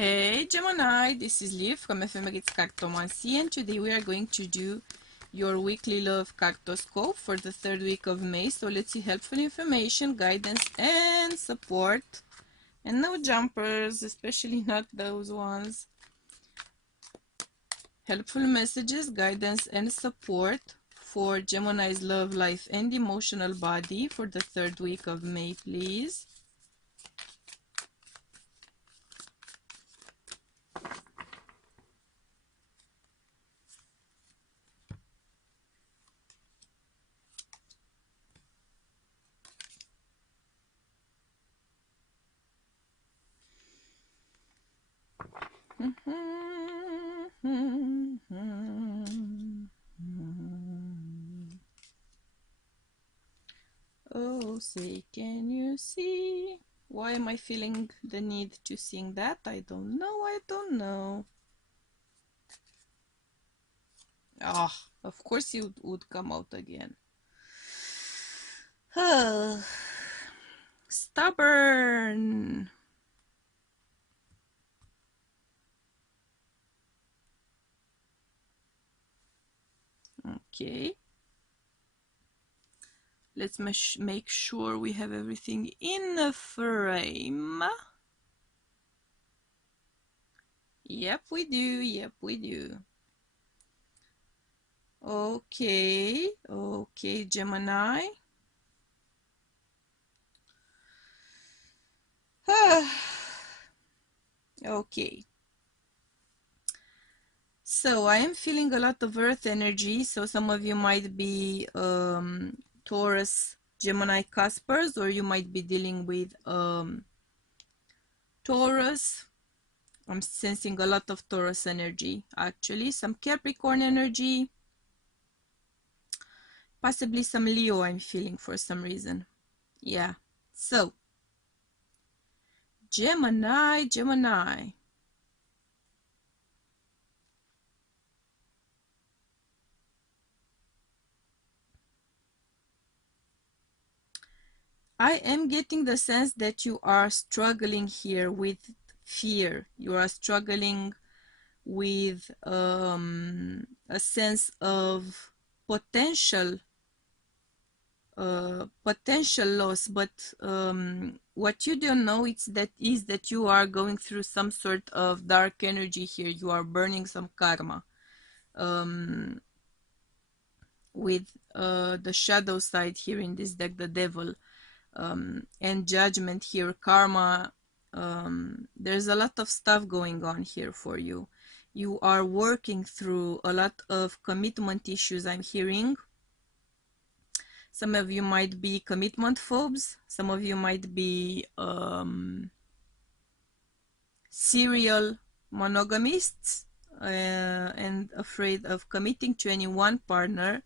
Hey Gemini, this is Liv from Ephemer's Cartomancy, and today we are going to do your weekly love cartoscope for the third week of May. So let's see helpful information, guidance, and support. And no jumpers, especially not those ones. Helpful messages, guidance, and support for Gemini's love life and emotional body for the third week of May, please. Oh, say, can you see? Why am I feeling the need to sing that? I don't know, I don't know. Ah, of course it would come out again. Stubborn. Okay. Let's make sure we have everything in the frame. Yep, we do. Yep, we do. Okay. Okay, Gemini. Okay. So I am feeling a lot of earth energy. So some of you might be Taurus, Gemini Caspers, or you might be dealing with Taurus. I'm sensing a lot of Taurus energy, actually. Some Capricorn energy. Possibly some Leo I'm feeling for some reason. Yeah. So, Gemini, Gemini. I am getting the sense that you are struggling here with fear. You are struggling with a sense of potential loss, but what you don't know is that you are going through some sort of dark energy here. You are burning some karma with the shadow side here in this deck, the devil, and judgment here, karma. There's a lot of stuff going on here for you. You are working through a lot of commitment issues, I'm hearing. Some of you might be commitment phobes. Some of you might be serial monogamists and afraid of committing to any one partner.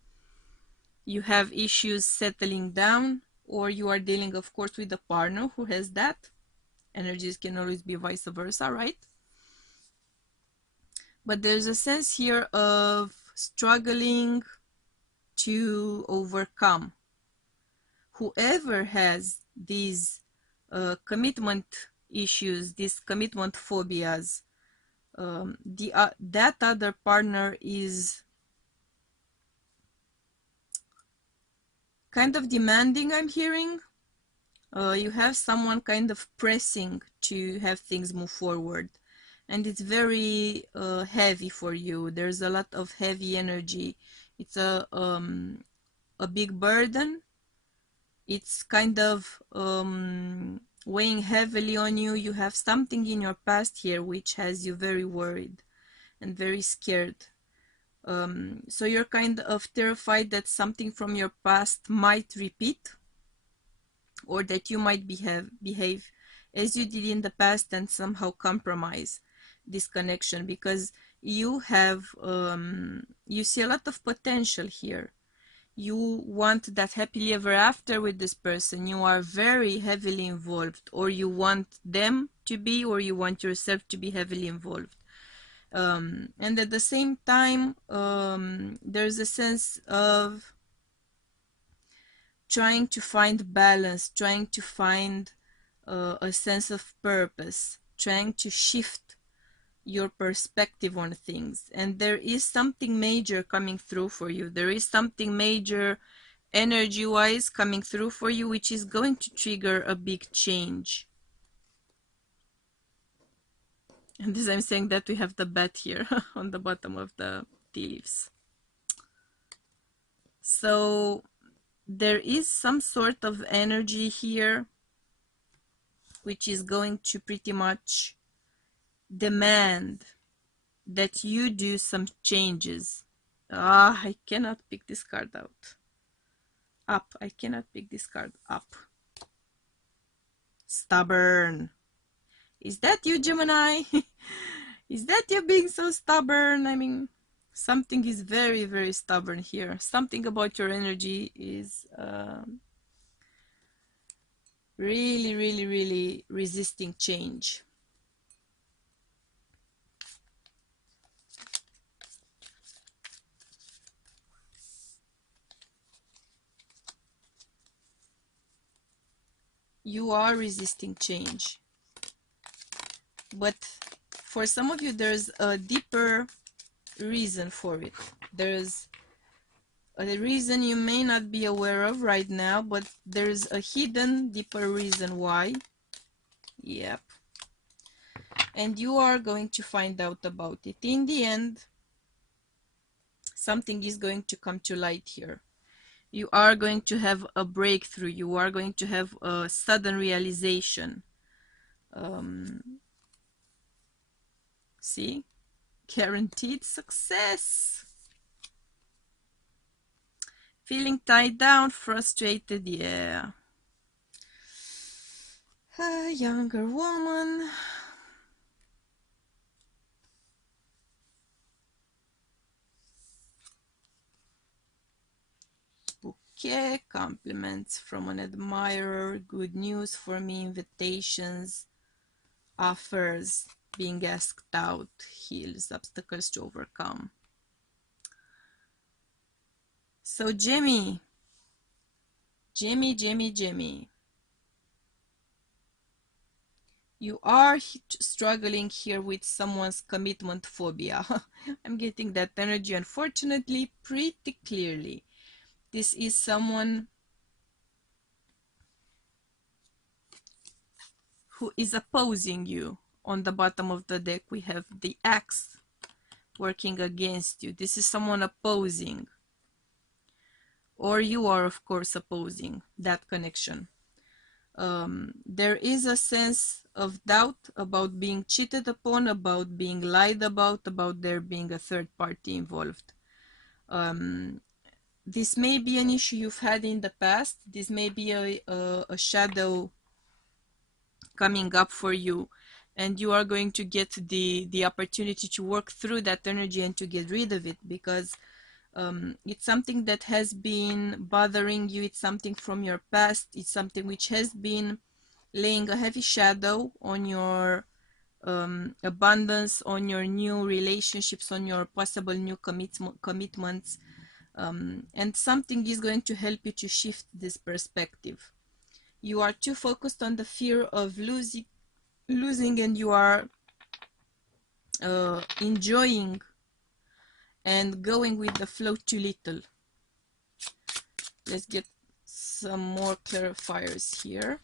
You have issues settling down, or you are dealing, of course, with a partner who has that. Energies can always be vice versa, right? But there's a sense here of struggling to overcome. Whoever has these commitment issues, these commitment phobias, that other partner is kind of demanding, I'm hearing. You have someone kind of pressing to have things move forward, and it's very heavy for you. There's a lot of heavy energy. It's a big burden. It's kind of weighing heavily on you. You have something in your past here which has you very worried and very scared. So you're kind of terrified that something from your past might repeat, or that you might behave as you did in the past and somehow compromise this connection, because you have you see a lot of potential here. You want that happily ever after with this person. You are very heavily involved, or you want them to be, or you want yourself to be heavily involved. And at the same time, there's a sense of trying to find balance, trying to find a sense of purpose, trying to shift your perspective on things, and there is something major coming through for you. There is something major energy wise coming through for you, which is going to trigger a big change. And as I'm saying that, we have the bat here on the bottom of the tea leaves. So there is some sort of energy here which is going to pretty much demand that you do some changes. I cannot pick this card out. Up. I cannot pick this card up. Stubborn. Is that you, Gemini? Is that you being so stubborn? I mean, something is very, very stubborn here. Something about your energy is really, really, really resisting change. You are resisting change. But for some of you, there's a deeper reason for it. There's a reason you may not be aware of right now, but there's a hidden, deeper reason why. Yep. And you are going to find out about it. In the end, something is going to come to light here. You are going to have a breakthrough. You are going to have a sudden realization. See? Guaranteed success. Feeling tied down, frustrated, yeah. A younger woman. Bouquet, compliments from an admirer, good news for me, invitations, offers, being asked out, hills, obstacles to overcome. So Jimmy, you are struggling here with someone's commitment phobia. I'm getting that energy, unfortunately, pretty clearly. This is someone who is opposing you. On the bottom of the deck, we have the axe working against you. This is someone opposing. Or you are, of course, opposing that connection. There is a sense of doubt about being cheated upon, about being lied about there being a third party involved. This may be an issue you've had in the past. This may be a shadow coming up for you, and you are going to get the opportunity to work through that energy and to get rid of it, because it's something that has been bothering you. It's something from your past. It's something which has been laying a heavy shadow on your abundance, on your new relationships, on your possible new commitments, and something is going to help you to shift this perspective. You are too focused on the fear of losing, and you are enjoying and going with the flow too little. Let's get some more clarifiers here.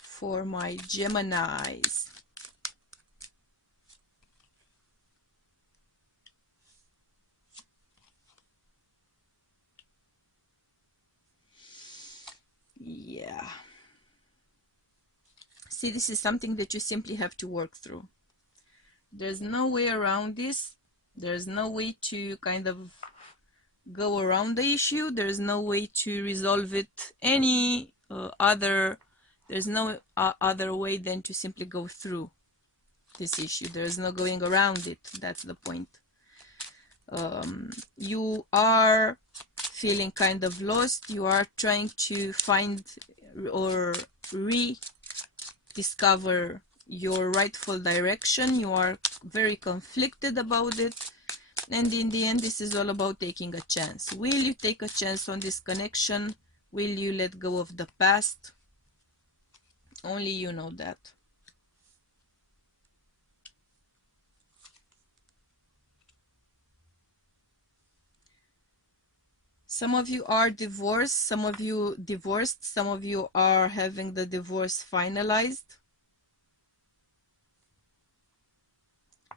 For my Geminis. Yeah. See, this is something that you simply have to work through. There's no way around this. There's no way to kind of go around the issue. There's no way to resolve it any there's no other way than to simply go through this issue. There's no going around it. That's the point. You are feeling kind of lost. You are trying to find or rediscover your rightful direction. You are very conflicted about it. And in the end, this is all about taking a chance. Will you take a chance on this connection? Will you let go of the past? Only you know that. Some of you are divorced, some of you divorced, some of you are having the divorce finalized.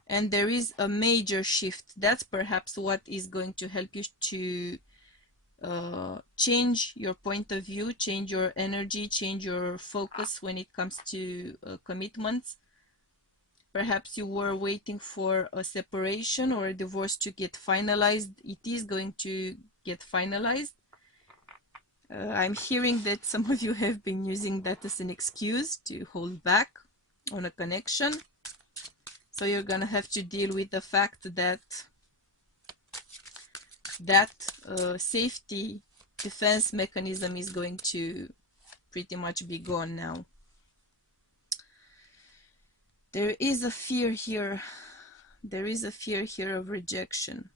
And there is a major shift. That's perhaps what is going to help you to change your point of view, change your energy, change your focus when it comes to commitments. Perhaps you were waiting for a separation or a divorce to get finalized. It is going to get finalized. I'm hearing that some of you have been using that as an excuse to hold back on a connection. So you're gonna have to deal with the fact that safety defense mechanism is going to pretty much be gone now. There is a fear here. There is a fear here of rejection.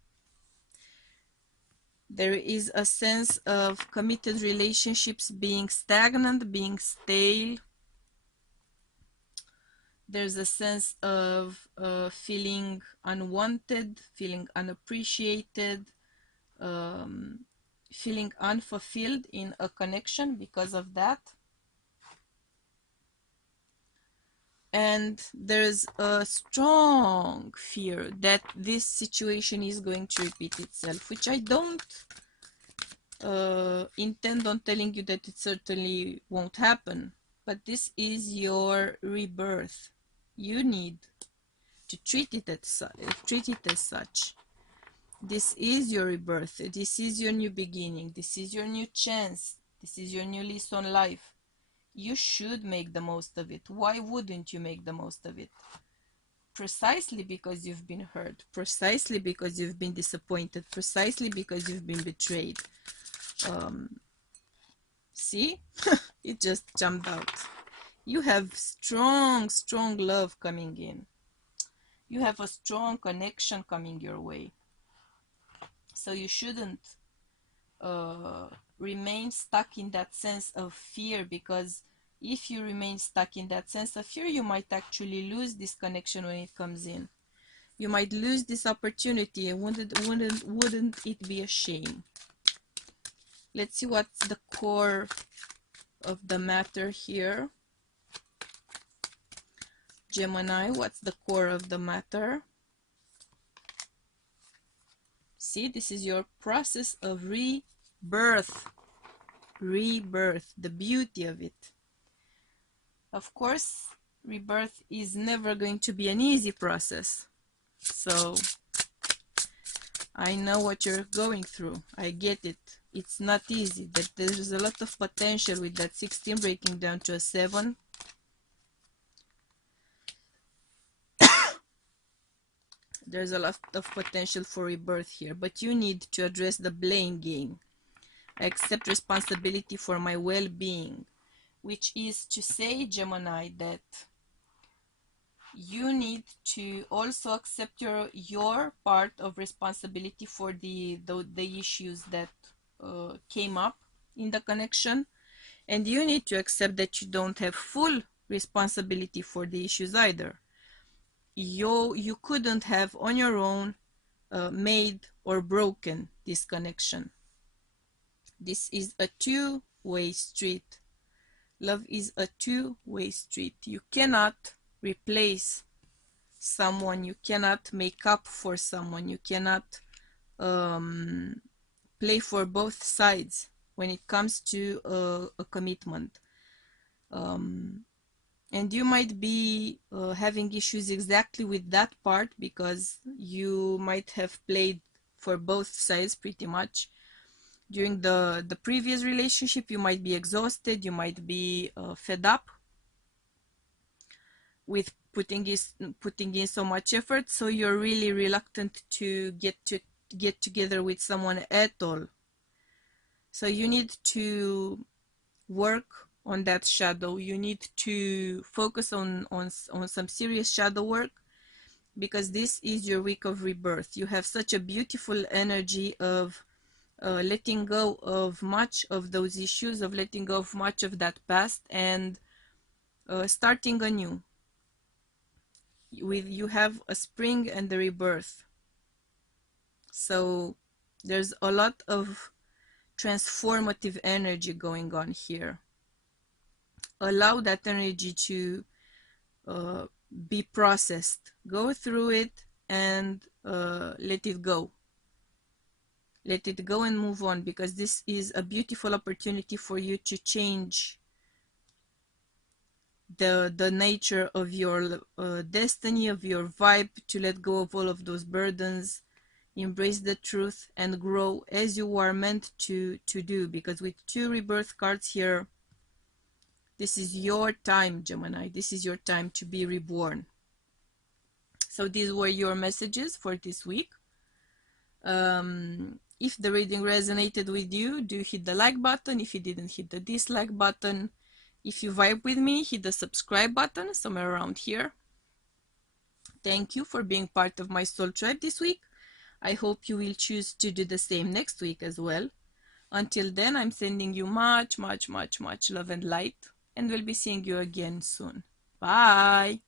There is a sense of committed relationships being stagnant, being stale. There's a sense of feeling unwanted, feeling unappreciated, feeling unfulfilled in a connection because of that. And there's a strong fear that this situation is going to repeat itself, which I don't intend on telling you that it certainly won't happen, but this is your rebirth. You need to treat it as such. This is your rebirth. This is your new beginning. This is your new chance. This is your new lease on life. You should make the most of it. Why wouldn't you make the most of it? Precisely because you've been hurt. Precisely because you've been disappointed. Precisely because you've been betrayed. See? It just jumped out. You have strong love coming in. You have a strong connection coming your way. So you shouldn't remain stuck in that sense of fear, because if you remain stuck in that sense of fear, you might actually lose this connection when it comes in. You might lose this opportunity, and wouldn't it be a shame? Let's see what's the core of the matter here. Gemini, what's the core of the matter? See, this is your process of rebirth. Rebirth, the beauty of it. Of course, rebirth is never going to be an easy process. So, I know what you're going through. I get it. It's not easy. That there's a lot of potential with that 16 breaking down to a 7. There's a lot of potential for rebirth here, but you need to address the blame game. I accept responsibility for my well-being, which is to say, Gemini, that you need to also accept your part of responsibility for the issues that came up in the connection, and you need to accept that you don't have full responsibility for the issues either. You couldn't have on your own made or broken this connection. This is a two-way street. Love is a two-way street. You cannot replace someone. You cannot make up for someone. You cannot play for both sides when it comes to a commitment. And you might be having issues exactly with that part, because you might have played for both sides pretty much. During the previous relationship, you might be exhausted, you might be fed up with putting in so much effort, so you're really reluctant to get together with someone at all. So you need to work on that shadow. You need to focus on some serious shadow work, because this is your week of rebirth. You have such a beautiful energy of letting go of much of those issues, of letting go of much of that past, and starting anew. You have a spring and a rebirth. So there's a lot of transformative energy going on here. Allow that energy to be processed. Go through it and let it go. Let it go and move on, because this is a beautiful opportunity for you to change the nature of your destiny, of your vibe, to let go of all of those burdens, embrace the truth, and grow as you are meant to do. Because with 2 rebirth cards here, this is your time, Gemini. This is your time to be reborn. So these were your messages for this week. If the reading resonated with you, do hit the like button. If you didn't, hit the dislike button. If you vibe with me, hit the subscribe button somewhere around here. Thank you for being part of my soul tribe this week. I hope you will choose to do the same next week as well. Until then, I'm sending you much, much, much, much love and light, and we'll be seeing you again soon. Bye!